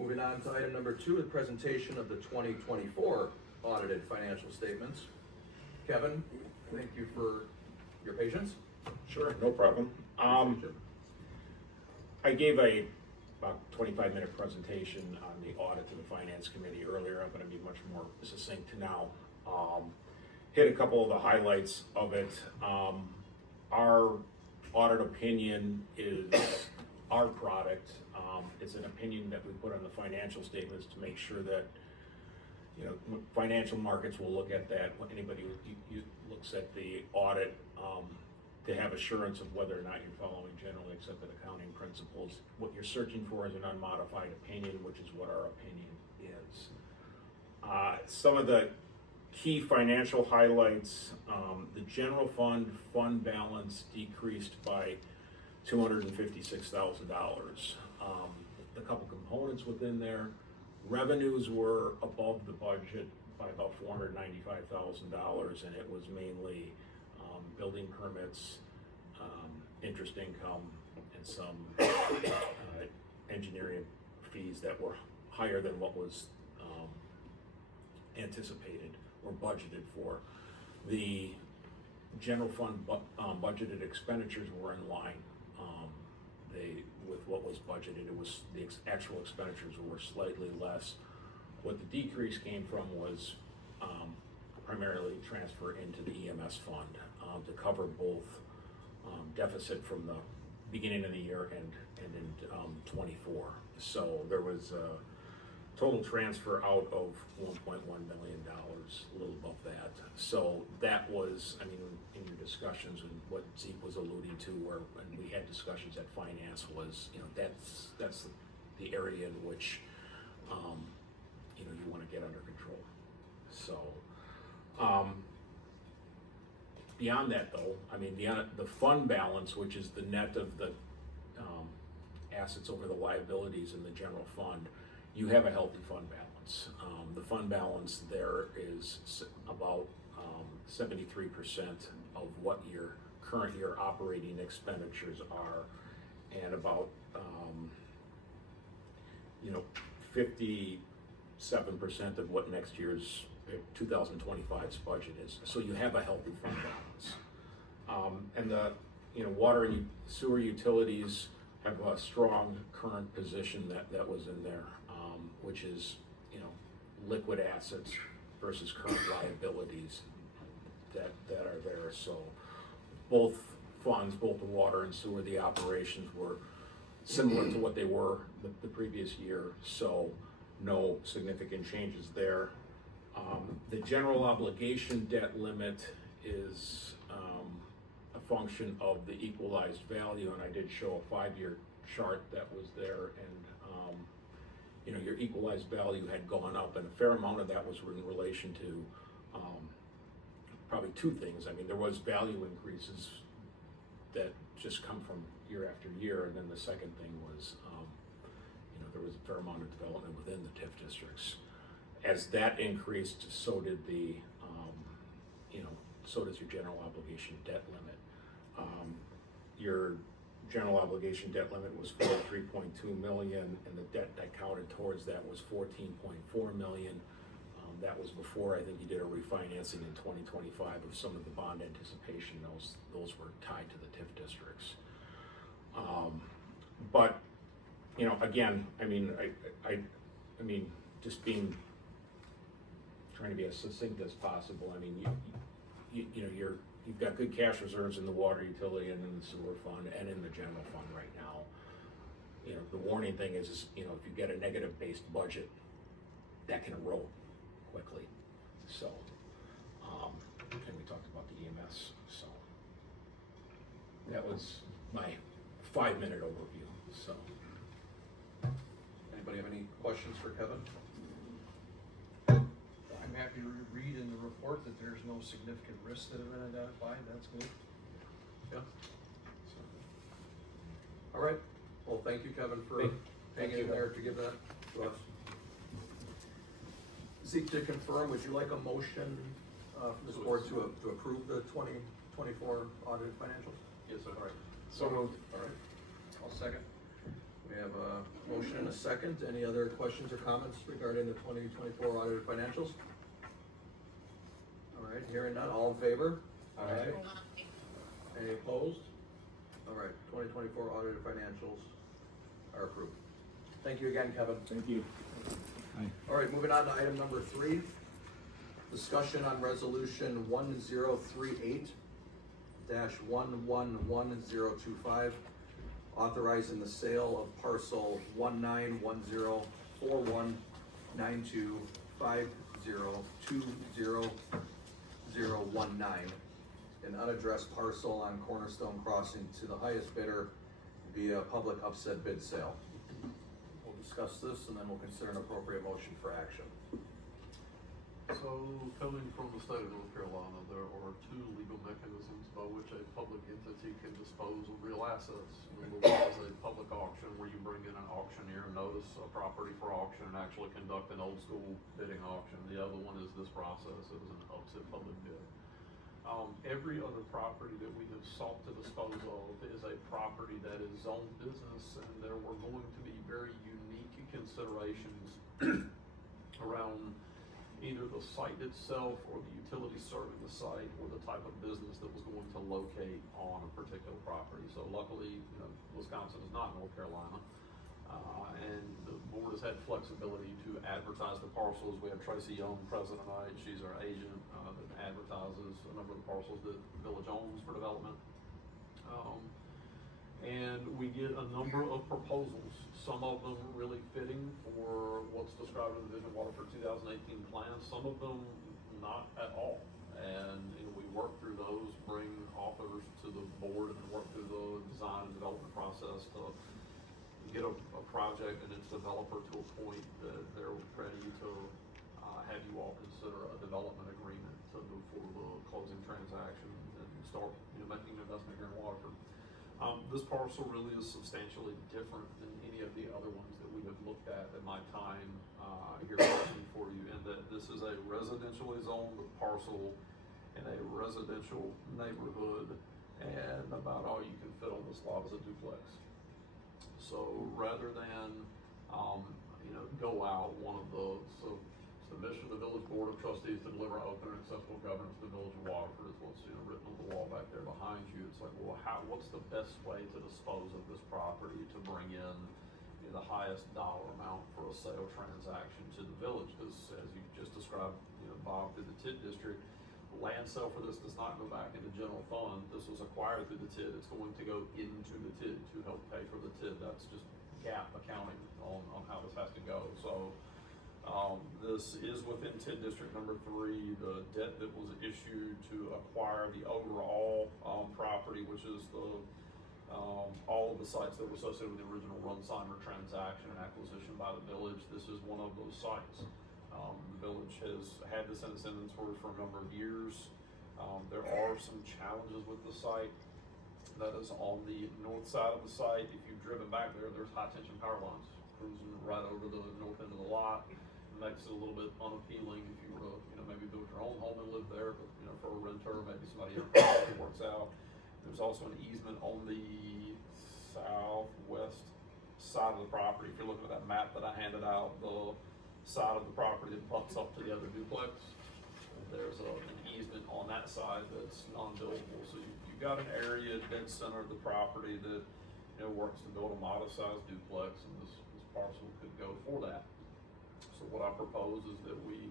Moving on to item number 2, the presentation of the 2024 audited financial statements. Kevin, thank you for your patience. Sure, no problem. I gave about 25-minute presentation on the audit to the Finance Committee earlier. I'm going to be much more succinct now. Hit a couple of the highlights of it. Our audit opinion is our product. It's an opinion that we put on the financial statements to make sure that, you know, financial markets will look at that. When anybody looks at the audit, to have assurance of whether or not you're following generally accepted accounting principles. What you're searching for is an unmodified opinion, which is what our opinion is. Some of the key financial highlights, the general fund balance decreased by $256,000. A couple components within there. Revenues were above the budget by about $495,000, and it was mainly building permits, interest income, and some engineering fees that were higher than what was anticipated or budgeted for. The general fund budgeted expenditures were in line with what was budgeted. It was the actual expenditures were slightly less. What the decrease came from was primarily transfer into the EMS fund to cover both deficit from the beginning of the year and in 24. So there was a total transfer out of $1.1 million, a little above that. So that was, I mean, in your discussions and what Zeke was alluding to, where when we had discussions at finance was, you know, that's the area in which, you know, you want to get under control. So, beyond that though, I mean, the fund balance, which is the net of the assets over the liabilities in the general fund, you have a healthy fund balance. The fund balance there is about 73% of what your current year operating expenditures are, and about 57% of what next year's 2025's budget is. So you have a healthy fund balance. And the water and sewer utilities have a strong current position that was in there, which is liquid assets versus current liabilities that are there. So both funds, both the water and sewer, the operations were similar to what they were the previous year. So no significant changes there. The general obligation debt limit is a function of the equalized value, and I did show a 5-year chart that was there, and your equalized value had gone up, and a fair amount of that was in relation to probably two things. I mean, there was value increases that just come from year after year, and then the second thing was there was a fair amount of development within the TIF districts. As that increased, so did so does your general obligation debt limit. Your general obligation debt limit was $43.2 million, and the debt that counted towards that was $14.4 million. That was before, I think, you did a refinancing in 2025 of some of the bond anticipation. Those were tied to the TIF districts. But again, I mean, I mean, just trying to be as succinct as possible. I mean, you've got good cash reserves in the water utility and in the sewer fund and in the general fund right now. The warning thing is if you get a negative based budget, that can erode quickly. So, and we talked about the EMS. So that was my 5-minute overview. So, Anybody have any questions for Kevin? I'm happy to read in the report that there's no significant risks that have been identified. That's good. Yeah. So, all right. Well, thank you, Kevin, for hanging in there to give that to us. Zeke, to confirm, would you like a motion from this board to approve the 2024 audited financials? Yes, sir. All right. So moved. All right. I'll second. We We have a motion and a second. Any other questions or comments regarding the 2024 audited financials? All right, hearing none, all in favor? Aye. Any opposed? All right, 2024 audited financials are approved. Thank you again, Kevin. Thank you. All right, moving on to item number 3. Discussion on resolution 1038-111025, authorizing the sale of parcel 191041925020019, an unaddressed parcel on Cornerstone Crossing, to the highest bidder via public upset bid sale. We'll discuss this and then we'll consider an appropriate motion for action. So, coming from the state of North Carolina, there are 2 legal mechanisms by which a public entity can dispose of real assets. Number one is a public auction, where you bring in an auctioneer, notice a property for auction, and actually conduct an old school bidding auction. The other one is this process, it is an upset public bid. Every other property that we have sought to dispose of is a property that is zone business, and there were going to be very unique considerations around either the site itself or the utility serving the site or the type of business that was going to locate on a particular property. So luckily, Wisconsin is not North Carolina. And the board has had flexibility to advertise the parcels. We have Tracy Young present tonight. She's our agent that advertises a number of the parcels that the village owns for development. And we get a number of proposals, some of them really fitting for what's described in the Vision Waterford 2018 plan, some of them not at all. And we work through those, bring authors to the board, and work through the design and development process to get a project and its developer to a point that they're ready to have you all consider a development agreement to move forward with a closing transaction and start making an investment here in Waterford. This parcel really is substantially different than any of the other ones that we have looked at in my time here working for you, in that this is a residentially zoned parcel in a residential neighborhood, and about all you can fit on this lot is a duplex. So rather than go out, one of the mission of the village board of trustees to deliver open and accessible governance to the village of Waterford is what's written on the wall back there behind you. It's like, well, what's the best way to dispose of this property to bring in the highest dollar amount for a sale transaction to the village? Because as you just described, Bob, through the TID district, land sale for this does not go back into general fund. This was acquired through the TID. It's going to go into the TID to help pay for the TID. That's just GAAP accounting on how this has to go. So this is within TID district number 3. The debt that was issued to acquire the overall property, which is the all of the sites that were associated with the original Runsimer transaction and acquisition by the village. This is one of those sites. The village has had this in its inventory for a number of years. There are some challenges with the site. That is on the north side of the site. If you've driven back there, there's high tension power lines cruising right over the north end of the lot. It makes it a little bit unappealing if you were to, maybe build your own home and live there, but for a renter, maybe somebody else works out. There's also an easement on the southwest side of the property. If you're looking at that map that I handed out, the side of the property that bumps up to the other duplex, there's an easement on that side that's non-buildable. So you've got an area dead center of the property that works to build a modest-sized duplex, and this parcel could go for that. So what I propose is that we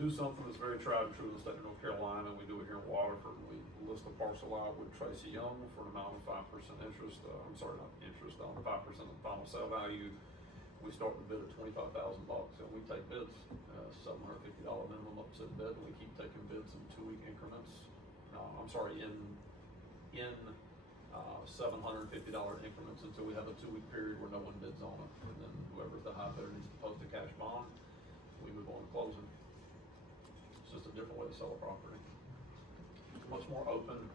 do something that's very tried and true in the state of North Carolina. We do it here in Waterford. We list the parcel out with Tracy Young for an amount of 5% interest. Not interest, on 5% of the final sale value. We start the bid at $25,000, and we take bids, $750 minimum upset bid, and we keep taking bids in 2-week increments. In $750 increments until we have a 2-week period where no one bids on it, and then whoever's the high bidder needs to post a cash bond. We move on to closing. It's just a different way to sell a property. Much more open,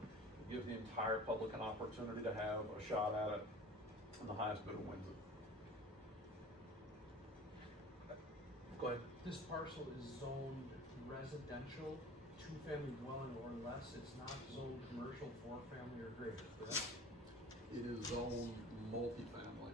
gives the entire public an opportunity to have a shot at it, and the highest bidder wins it. Go ahead. This parcel is zoned residential, 2-family dwelling or less. It's not zoned commercial, 4-family or greater, correct? It is zoned multifamily.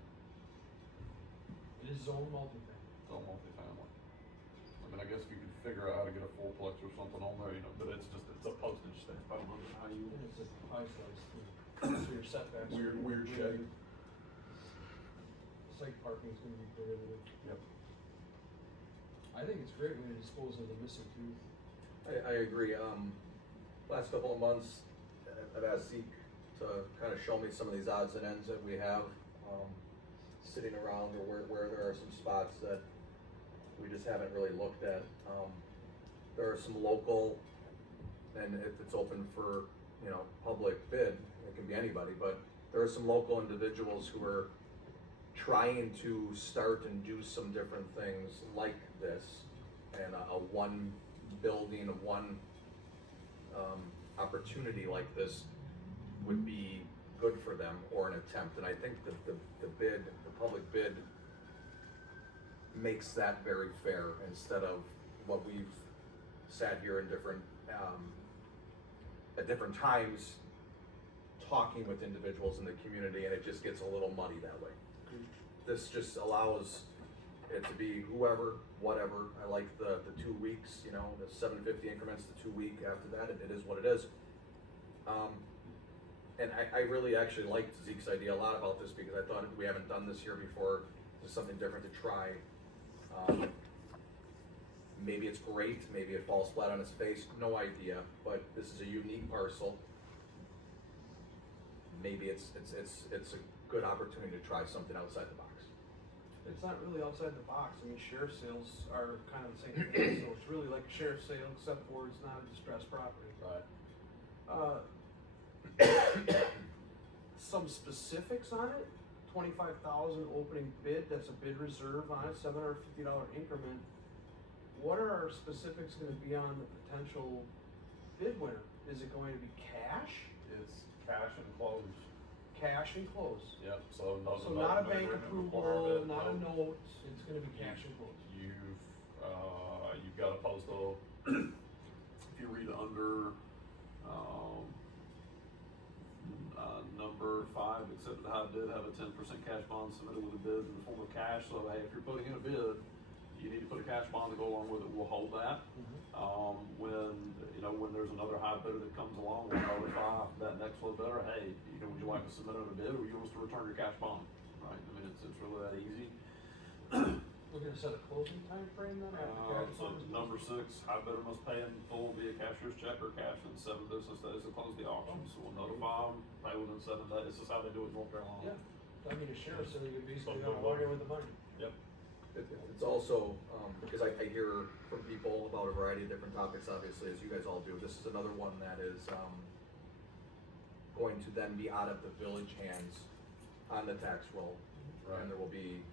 is zone multifamily. It's all multifamily. I mean, I guess if you could figure out how to get a fourplex or something on there, you know, but it's just, it's a postage stamp, I don't know how you. And it's a high size too, so your setbacks. are Weird, gonna weird be shape. Site parking is gonna be prohibitive. Yep. I think it's a great way to dispose of the missing tooth. I agree, last couple of months, I've asked Zeke to kind of show me some of these odds and ends that we have, sitting around, or where there are some spots that we just haven't really looked at. There are some local, and if it's open for, you know, public bid, it can be anybody, but there are some local individuals who are trying to start and do some different things like this, and a one building, a one opportunity like this would be good for them, or an attempt, and I think that the bid, the public bid makes that very fair, instead of what we've sat here in different, at different times, talking with individuals in the community, and it just gets a little muddy that way. This just allows it to be whoever, whatever. I like the 2 weeks, you know, the 750 increments, the 2 week after that, it is what it is. And I really actually liked Zeke's idea a lot about this, because I thought we haven't done this here before. This is something different to try. Maybe it's great, maybe it falls flat on its face, no idea, but this is a unique parcel. Maybe it's a good opportunity to try something outside the box. It's not really outside the box, I mean, sheriff sales are kind of the same thing, so it's really like a sheriff sale, except for it's not a distressed property. Right. Some specifics on it, 25,000 opening bid, that's a bid reserve on it, $750 increment. What are our specifics gonna be on the potential bid winner? Is it going to be cash? It's cash and close. Cash and close? Yep, so no. So not a bank agreement approval, requirement, not a no. note, it's gonna be cash and close. You've got a postal, if you read under, number 5, accept the high bid, have a 10% cash bond submitted with a bid in the form of cash, so hey, if you're putting in a bid, you need to put a cash bond to go along with it, we'll hold that. When there's another high bidder that comes along, we'll notify that next low bidder, hey, would you like to submit a bid, or you want us to return your cash bond, right? I mean, it's really that easy. We're gonna set a closing time frame then after cash So bonds? number 6, high bidder must pay in full via cashier's check or cash in 7 business days to close the auction, so we'll notify them, pay within 7 days, this is how they do it in North Carolina. Yeah, I mean, a sheriff sale, you basically Some got good walk in money. with the money. Yep. It's also, because I hear from people about a variety of different topics, obviously, as you guys all do. This is another one that is going to then be out of the village hands on the tax roll. Right. And there will be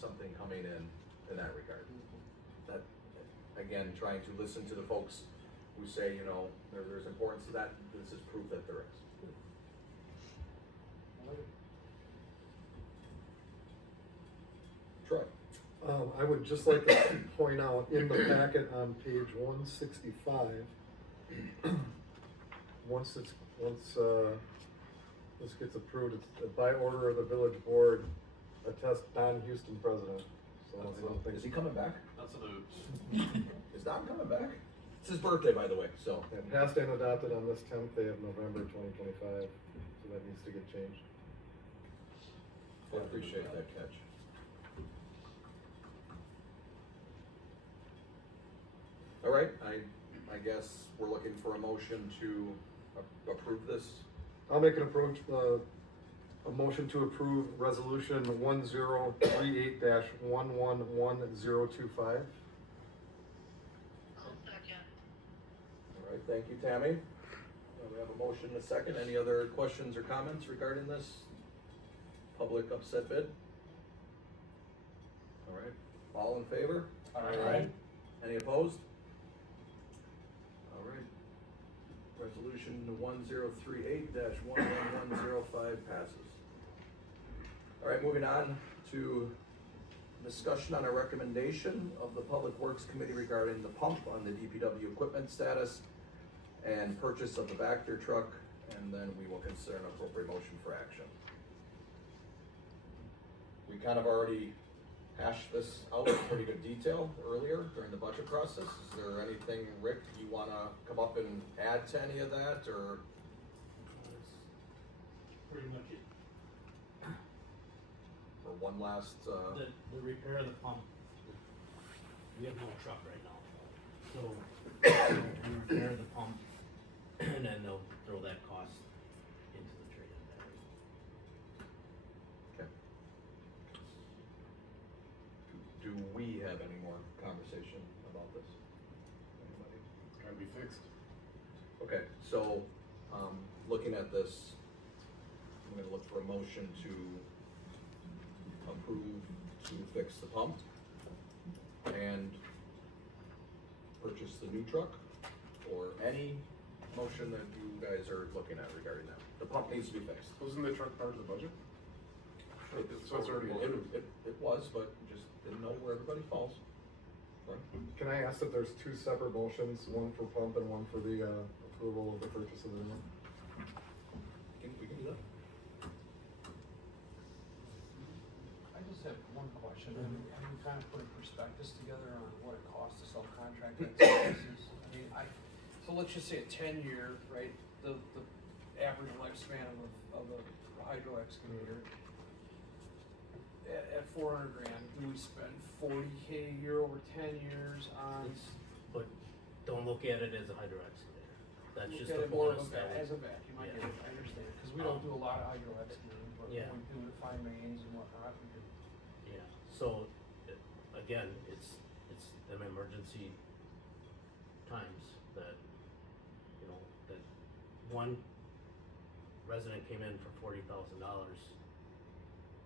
something coming in that regard. That, again, trying to listen to the folks who say, there's importance to that, this is proof that there is. I like it. Troy? I would just like to point out in the packet on page 165, once this gets approved, it's by order of the village board, attest Don Houston president. So I don't think Is he coming back? That's an oops. Is Don coming back? It's his birthday, by the way, so. it passed and adopted on this 10th day of November 2025, so that needs to get changed. I appreciate that catch. All right, I guess we're looking for a motion to approve this. I'll make an approach, a motion to approve resolution 1038-111025. I'll second. All right, thank you, Tammy. We have a motion and a second. Any other questions or comments regarding this public upset bid? All right, all in favor? Aye. Any opposed? All right. Resolution 1038-11105 passes. All right, moving on to discussion on a recommendation of the Public Works Committee regarding the pump on the DPW equipment status and purchase of the Vector truck, and then we will consider an appropriate motion for action. We kind of already hashed this out in pretty good detail earlier during the budget process. Is there anything, Rick, you wanna come up and add to any of that, or? Pretty much it. Or one last, The repair of the pump, we have no truck right now. So, we repair the pump, and then they'll throw that cost into the trade-in battery. okay. Do we have any more conversation about this? Anybody? Gotta be fixed. Okay, so, looking at this, I'm gonna look for a motion to approve to fix the pump and purchase the new truck, or any motion that you guys are looking at regarding that. The pump needs to be fixed. Wasn't the truck part of the budget? So it's already It, included. it was, but just didn't know where everybody falls. Right? Can I ask if there's two separate motions, one for pump and one for the, approval of the purchase of the new one? We can do that. I just have one question, have you kind of put a prospectus together on what it costs to subcontract that services? I mean, so let's just say a 10-year, right, the average lifespan of a hydro excavator. At 400 grand, do we spend 40K a year over 10 years on? But don't look at it as a hydro excavator. That's Look just at a it more of bonus a that as we, a vacuum, I get Yeah. it, I understand, cause we don't do a lot of hydro excavating, but Yeah. when we do to find mains and whatnot, we do. yeah, so, again, it's them emergency times that, you know, that one resident came in for $40,000.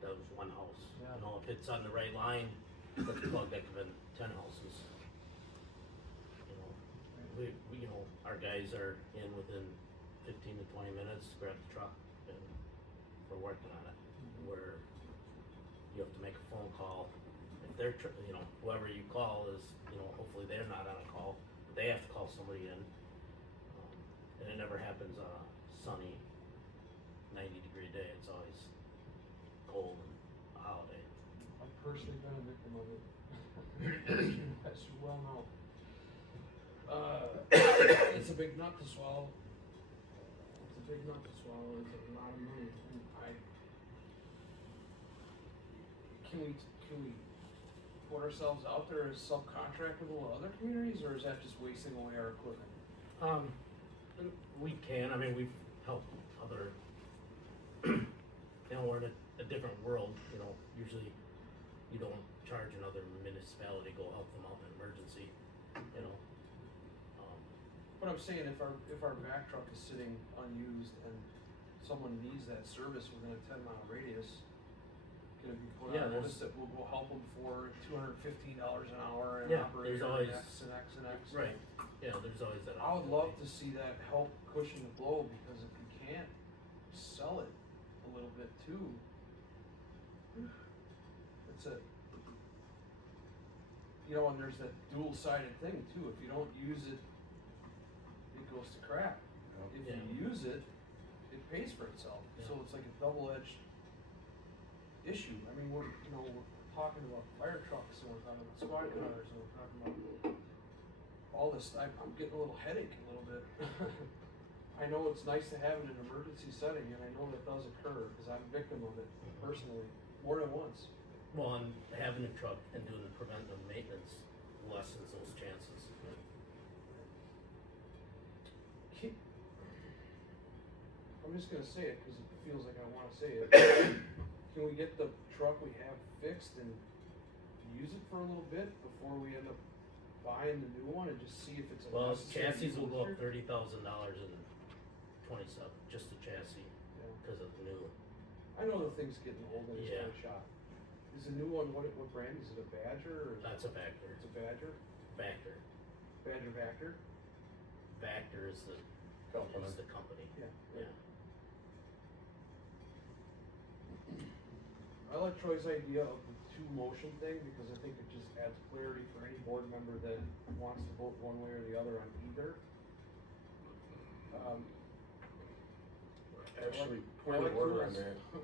That was one house. Yeah. You know, if it's on the right line, let's plug that could have been 10 houses. You know, we, you know, our guys are in within 15 to 20 minutes, grab the truck and we're working on it. Where you have to make a phone call. If they're, you know, whoever you call is, you know, hopefully they're not on a call, but they have to call somebody in. And it never happens on a sunny 90-degree day, it's always cold and a holiday. I've personally been a victim of it. As you well know. It's a big nut to swallow. It's a big nut to swallow, it's a lot of money, and can we put ourselves out there as subcontractable to other communities, or is that just wasting away our equipment? We can, I mean, we've helped other, you know, we're in a different world, you know, usually you don't charge another municipality, go help them out in an emergency, you know. But I'm saying if our vac truck is sitting unused and someone needs that service within a 10-mile radius, can it be put Yeah, on notice there's- that we'll go help them for $215 an hour and Yeah, operate there's at always- X and X and X? Right, yeah, there's always that. I would love to see that help cushion the blow, because if we can't sell it a little bit too, it's a, you know, and there's that dual-sided thing too, if you don't use it, it goes to crap. If Yeah. you use it, it pays for itself, so Yeah. it's like a double-edged issue. I mean, we're talking about fire trucks, and we're talking about squad cars, and we're talking about all this. I'm getting a little headache a little bit. I know it's nice to have it in an emergency setting, and I know that does occur, because I'm a victim of it personally, more than once. Well, and having a truck and doing the preventive maintenance lessens those chances. I'm just gonna say it, because it feels like I wanna say it. Can we get the truck we have fixed and use it for a little bit before we end up buying the new one, and just see if it's a Well, necessary chassis will go up feature? $30,000 in 27, just the chassis, Yeah. because of the new. I know the thing's getting old and it's Yeah. been shot. Is the new one, what brand, is it a Badger, or? That's a Vector. It's a Badger? Vector. Badger Vector? Vector is the Company. company. Yeah. Yeah. I like Troy's idea of the two motion thing, because I think it just adds clarity for any board member that wants to vote one way or the other on either. Actually, I point like of order on Kudos. that.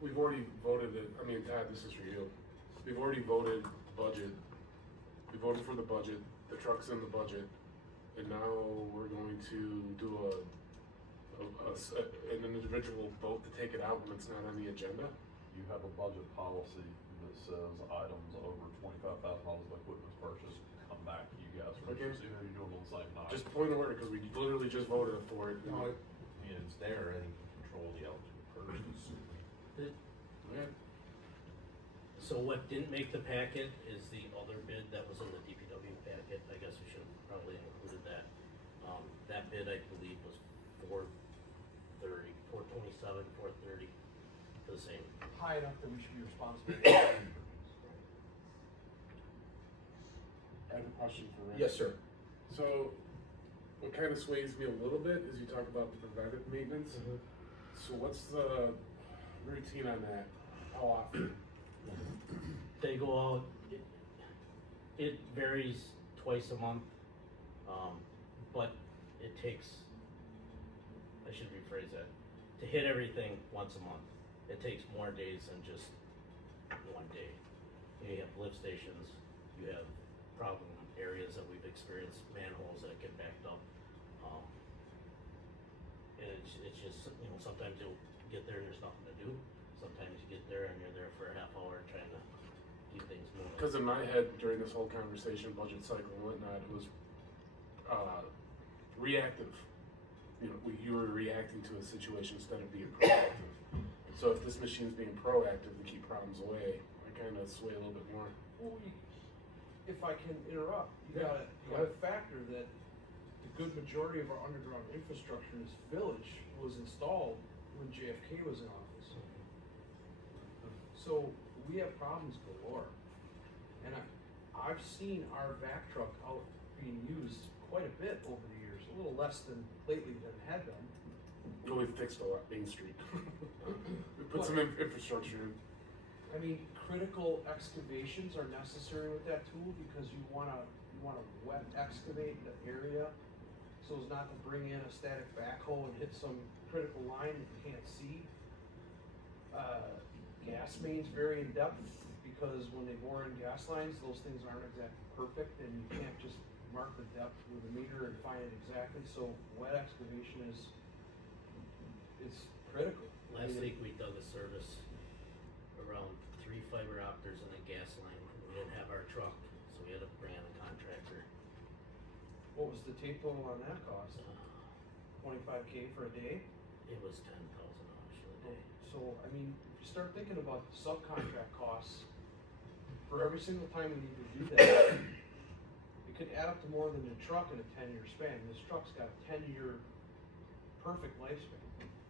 We've already voted it, I mean, Todd, this is for you. we've already voted budget, we voted for the budget, the truck's in the budget, and now we're going to do an individual vote to take it out when it's not on the agenda? You have a budget policy that says items over $25,000 of equipment purchase come back to you guys for Okay. issues, even if you're doing it on the same night. Just point of order, because we literally just voted for it. No, It's there and you can control the eligible persons. Yeah. So what didn't make the packet is the other bid that was in the DPW packet, I guess we should have probably included that. That bid, I believe, was $427, $430, for the same. High enough that we should be responsible. I have a question for Rick. Yes, sir. So, what kind of sways me a little bit is you talk about the preventive maintenance. So what's the routine on that? How often? They go out, it varies twice a month, but it takes, I should rephrase that, to hit everything once a month, it takes more days than just one day. You have lift stations, you have problem areas that we've experienced, manholes that get backed up. And it's just, sometimes you'll get there and there's nothing to do. Sometimes you get there and you're there for a half hour trying to keep things moving. Because in my head, during this whole conversation, budget cycle and whatnot, it was reactive. You were reacting to a situation instead of being proactive. So if this machine's being proactive to keep problems away, I kind of sway a little bit more. Well, if I can interrupt, you gotta factor that the good majority of our underground infrastructure in this village was installed when JFK was in office. So we have problems galore. And I've seen our vac truck out being used quite a bit over the years, a little less than lately than it had been. We fixed a lot, Main Street. We put some infrastructure in. I mean, critical excavations are necessary with that tool because you wanna wet excavate the area so as not to bring in a static backhoe and hit some critical line that you can't see. Gas mains very in depth because when they bore in gas lines, those things aren't exactly perfect and you can't just mark the depth with a meter and find it exactly, so wet excavation is critical. Last week we dug a service around 3 fiber opters and a gas line. We didn't have our truck, so we had to bring in a contractor. What was the tape total on that cost? 25K for a day? It was $10,000 for the day. So, I mean, if you start thinking about the subcontract costs, for every single time we need to do that, it could add up to more than a truck in a 10-year span. This truck's got a 10-year perfect lifespan.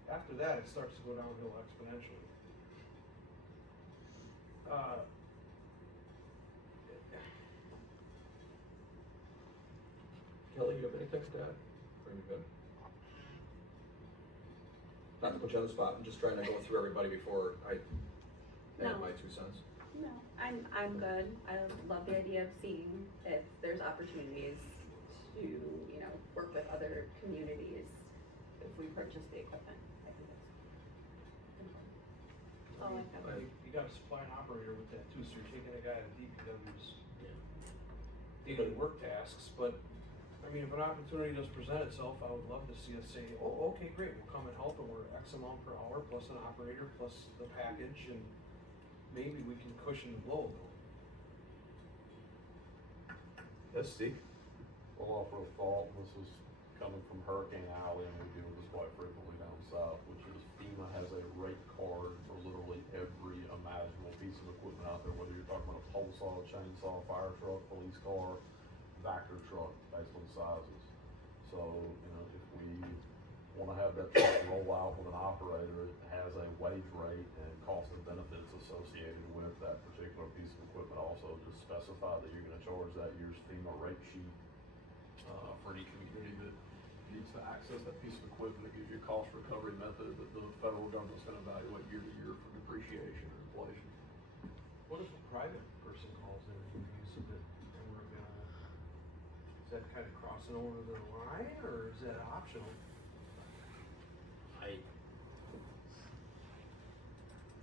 After that, it starts to go downhill exponentially. Kelly, you have anything to add? Are you good? Not to put you on the spot, I'm just trying to go through everybody before I add No. my 2 cents. No, I'm good. I love the idea of seeing if there's opportunities to, work with other communities if we purchase the equipment. I think it's important. All I have. You gotta supply an operator with that too, so you're taking a guy at DPW's Yeah. daily work tasks, but, I mean, if an opportunity does present itself, I would love to see us say, oh, okay, great, we'll come and help, and we're X amount per hour, plus an operator, plus the package, and maybe we can cushion the blow though. Yes, Steve? I'll offer a thought, this is coming from Hurricane Alley, and we deal with this quite frequently down south, which is FEMA has a rate card for literally every imaginable piece of equipment out there, whether you're talking about a pole saw, chainsaw, fire truck, police car, Vector truck, based on sizes. So, if we wanna have that truck roll out with an operator, it has a wage rate and cost and benefits associated with that particular piece of equipment. Also, just specify that you're gonna charge that year's FEMA rate sheet, for any community that needs to access that piece of equipment. It gives you a cost recovery method that the federal government's gonna evaluate year to year for depreciation and inflation. What if a private person calls in and uses it, and we're gonna, is that kinda crossing over the line, or is that optional?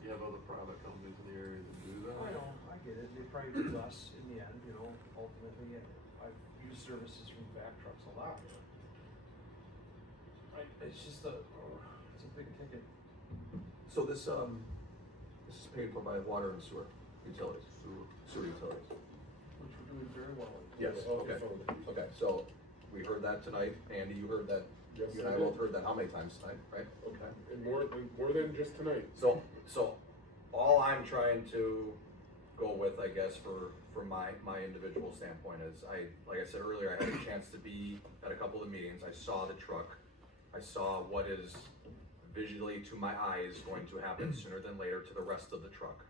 You have other private companies in the area that do that. I know, I get it, probably be less in the end, you know, ultimately, I've used services from vac trucks a lot. It's just it's a big ticket. So this is paid for by water and sewer utilities, sewer utilities. Which we're doing very well with. Yes, Oh, okay, so- okay, so we heard that tonight. Andy, you heard that, Yes, you and I I did. both heard that how many times tonight, right? Okay. And more than just tonight. So all I'm trying to go with, I guess, for my individual standpoint is like I said earlier, I had a chance to be at a couple of meetings. I saw the truck. I saw what is visually to my eyes going to happen sooner than later to the rest of the truck.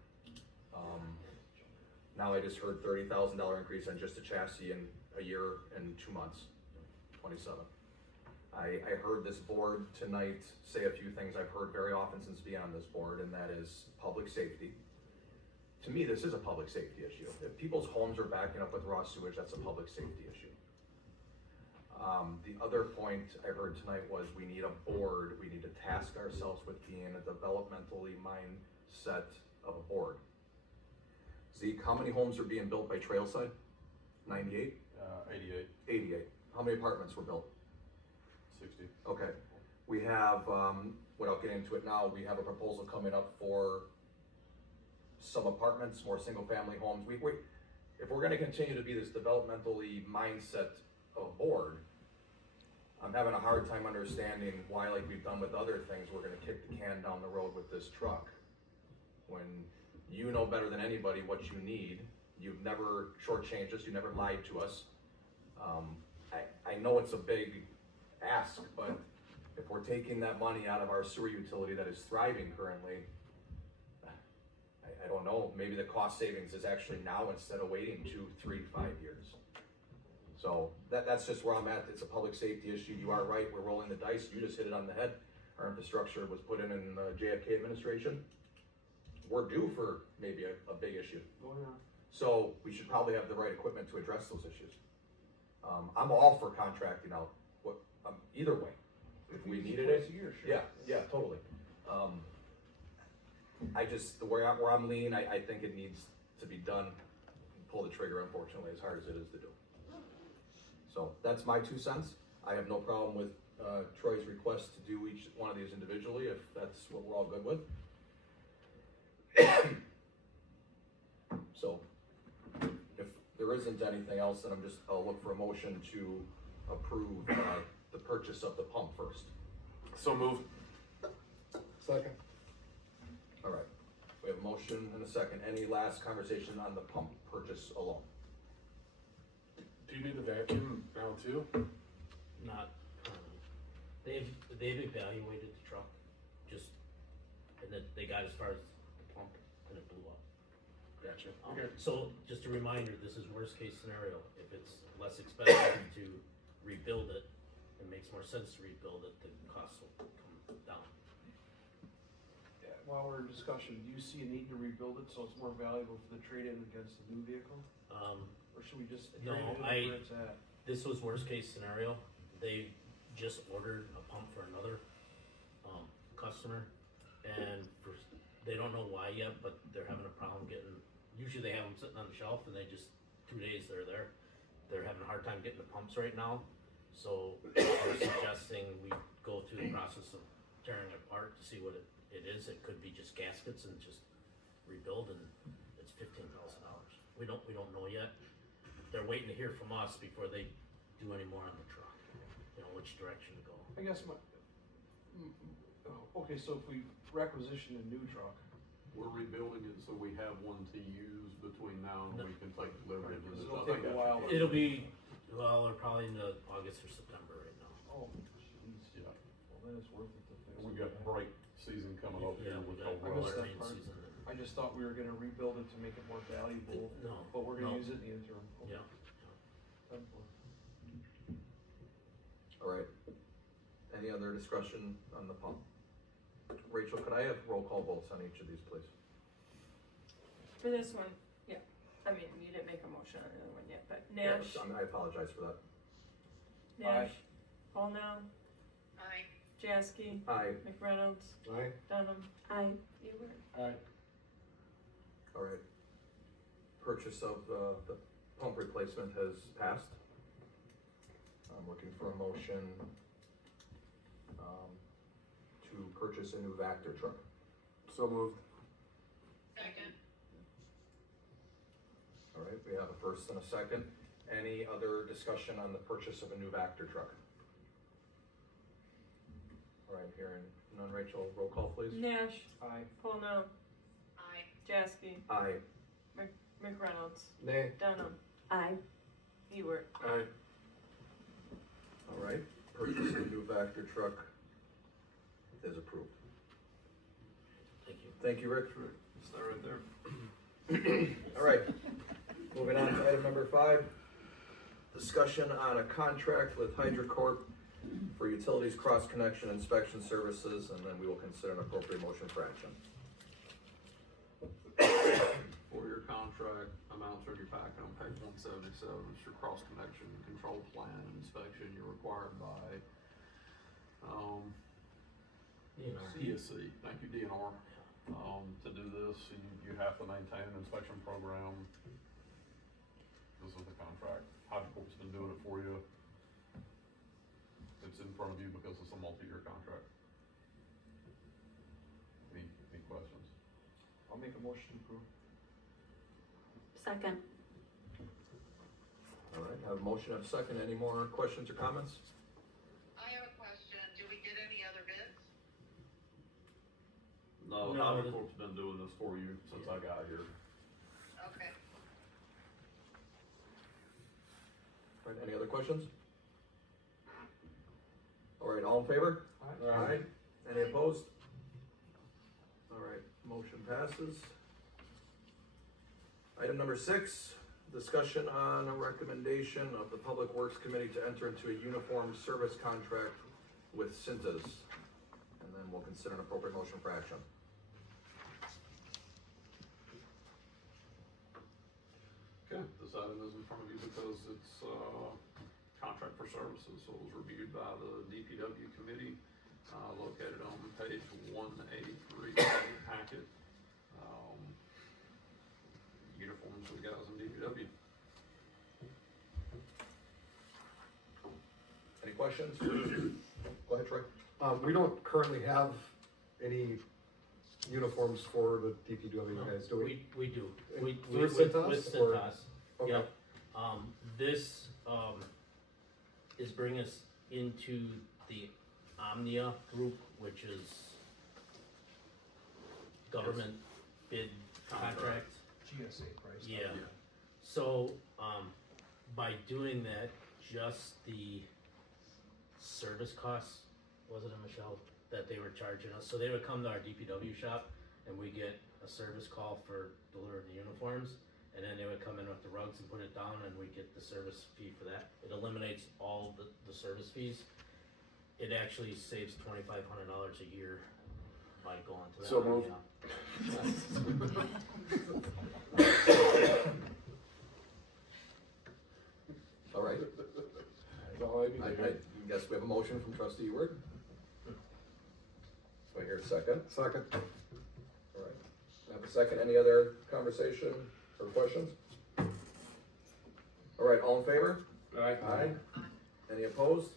Now I just heard $30,000 increase on just a chassis in a year and 2 months, 27. I heard this board tonight say a few things I've heard very often since being on this board, and that is public safety. To me, this is a public safety issue. If people's homes are backing up with raw sewage, that's a public safety issue. The other point I heard tonight was we need a board, we need to task ourselves with being a developmentally mindset of a board. Zeke, how many homes are being built by Trailside? 98? 88, 88. How many apartments were built? 60. Okay, we have, without getting into it now, we have a proposal coming up for some apartments, more single-family homes. If we're gonna continue to be this developmentally mindset of board, I'm having a hard time understanding why, like we've done with other things, we're gonna kick the can down the road with this truck. When you know better than anybody what you need, you've never shortchanged us, you never lied to us. I know it's a big ask, but if we're taking that money out of our sewer utility that is thriving currently, I don't know, maybe the cost savings is actually now instead of waiting 2, 3, 5 years. So that's just where I'm at. It's a public safety issue. You are right, we're rolling the dice. You just hit it on the head. Our infrastructure was put in the JFK administration. We're due for maybe a big issue. Going on. So we should probably have the right equipment to address those issues. I'm all for contracting out, either way. If we needed it, Twice a year, sure. yeah, totally. I just, where I'm leaning, I think it needs to be done. Pull the trigger, unfortunately, as hard as it is to do. So that's my 2 cents. I have no problem with Troy's request to do each one of these individually, if that's what we're all good with. So, if there isn't anything else, then I'll look for a motion to approve the purchase of the pump first. So move. Second. All right, we have a motion and a second. Any last conversation on the pump purchase alone? Do you need the vacuum now too? Not currently. They've evaluated the truck, and then they got as far as the pump, and it blew up. Gotcha. Okay. So, just a reminder, this is worst case scenario. If it's less expensive to rebuild it, it makes more sense to rebuild it, the cost will come down. Yeah, while we're in discussion, do you see a need to rebuild it so it's more valuable for the trade-in against the new vehicle? Or should we just No, trade it in where it's at? This was worst case scenario. They just ordered a pump for another, customer, and they don't know why yet, but they're having a problem getting, usually they have them sitting on the shelf and they just, 2 days they're there. They're having a hard time getting the pumps right now, so we're suggesting we go through the process of tearing it apart to see what it is. It could be just gaskets and just rebuild, and it's $15,000. We don't know yet. They're waiting to hear from us before they do any more on the truck, which direction to go. I guess okay, so if we requisition a new truck, We're rebuilding it so we have one to use between now and we can take delivery of the new It'll truck. take a while. It'll be, they're probably into August or September right now. oh, jeez, Yeah, well, then it's worth it to fix. and we've got break season coming up here Yeah, with we got I missed that rain part. season. I just thought we were gonna rebuild it to make it more valuable, No, but we're gonna no. use it in the interim. Okay. Yeah. All right. Any other discussion on the pump? Rachel, could I have roll call votes on each of these, please? For this one, yeah, I mean, you didn't make a motion on the other one yet, but Nash, I apologize for that. Nash, Paul now. Aye. Jaskey, Aye. McReynolds, Aye. Dunham, Aye. Ewer. Aye. All right. purchase of the pump replacement has passed. I'm looking for a motion to purchase a new Vector truck. So moved. Second. All right, we have a first and a second. Any other discussion on the purchase of a new Vector truck? All right, hearing none, Rachel, roll call please. Nash, Aye. Paulno. Aye. Jaskey, Aye. McReynolds, Nay. Dunham, Aye. Ewart. Aye. All right, purchase of a new Vector truck is approved. Thank you. Thank you, Rick. Stay right there. All right, moving on to item number 5, discussion on a contract with HydroCorp for utilities cross-connection inspection services, and then we will consider an appropriate motion for action. For your contract, amounts are in your packet on page 177, it's your cross-connection control plan inspection you're required by, PSC, thank you, DNR. To do this, you have to maintain an inspection program. This is the contract, HydroCorp's been doing it for you. It's in front of you because it's a multi-year contract. Any questions? I'll make a motion to approve. Second. All right, have a motion and a second. Any more questions or comments? I have a question. Do we get any other bids? No, No, HydroCorp's been doing this for you since I got here. Okay. All right, any other questions? All right, all in favor? Aye. Any opposed? All right, motion passes. Item number 6, discussion on a recommendation of the Public Works Committee to enter into a uniform service contract with Cintas. And then we'll consider an appropriate motion for action. Okay, this item is in front of you because it's, contract for services, so it was reviewed by the DPW committee, located on page 183 of the packet. Uniforms for the guys in DPW. Any questions? Go ahead, Troy. We don't currently have any uniforms for the DPW guys, do we? We do. We Through Cintas, with or- Cintas. Okay. Yep. This, is bringing us into the Omnia group, which is government bid contract. GSA price. Yeah. So, by doing that, just the service costs, wasn't it, Michelle, that they were charging us? So they would come to our DPW shop and we get a service call for delivering the uniforms. And then they would come in with the rugs and put it down and we get the service fee for that. It eliminates all the service fees. It actually saves $2,500 a year by going to that. So moved. All right. That's all I need I to hear. guess we have a motion from trustee Ewart. Do I hear a second? Second. All right. I have a second. Any other conversation or questions? All right, all in favor? Aye. Any opposed?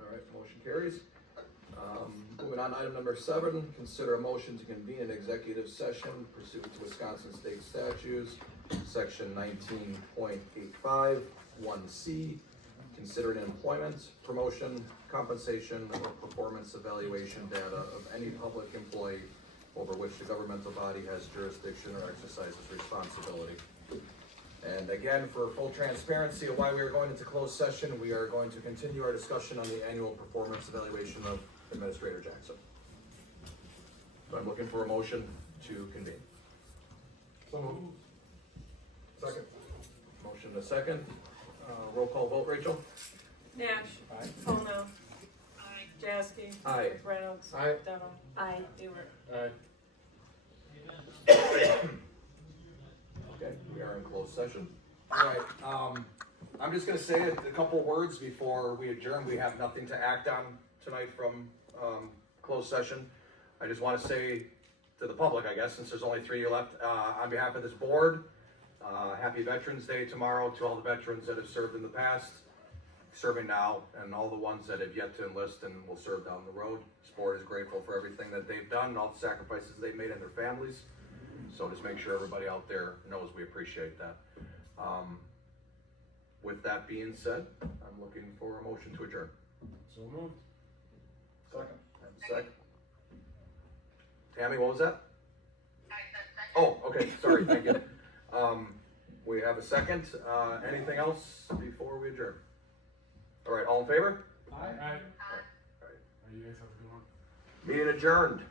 All right, motion carries. Moving on to item number 7, consider a motion to convene an executive session pursuant to Wisconsin State Statutes, section 19.85, 1C, considering employment, promotion, compensation, or performance evaluation data of any public employee over which the governmental body has jurisdiction or exercises responsibility. And again, for full transparency of why we are going into closed session, we are going to continue our discussion on the annual performance evaluation of Administrator Jackson. So I'm looking for a motion to convene. So moved. Second. Motion to second. Roll call vote, Rachel? Nash. Aye. Paulno. Aye. Jaskey. Aye. McReynolds. Aye. Dunham. Aye. Ewart. Aye. Okay, we are in closed session. All right, I'm just gonna say a couple words before we adjourn. We have nothing to act on tonight from, closed session. I just wanna say to the public, I guess, since there's only 3 of you left, on behalf of this board, Happy Veterans Day tomorrow to all the veterans that have served in the past, serving now, and all the ones that have yet to enlist and will serve down the road. This board is grateful for everything that they've done and all the sacrifices they've made in their families. So just make sure everybody out there knows we appreciate that. With that being said, I'm looking for a motion to adjourn. So moved. Second. Second. Tammy, what was that? I said second. Oh, okay, sorry, thank you. We have a second. Anything else before we adjourn? All right, all in favor? Alright, you guys have a good one. Meeting adjourned.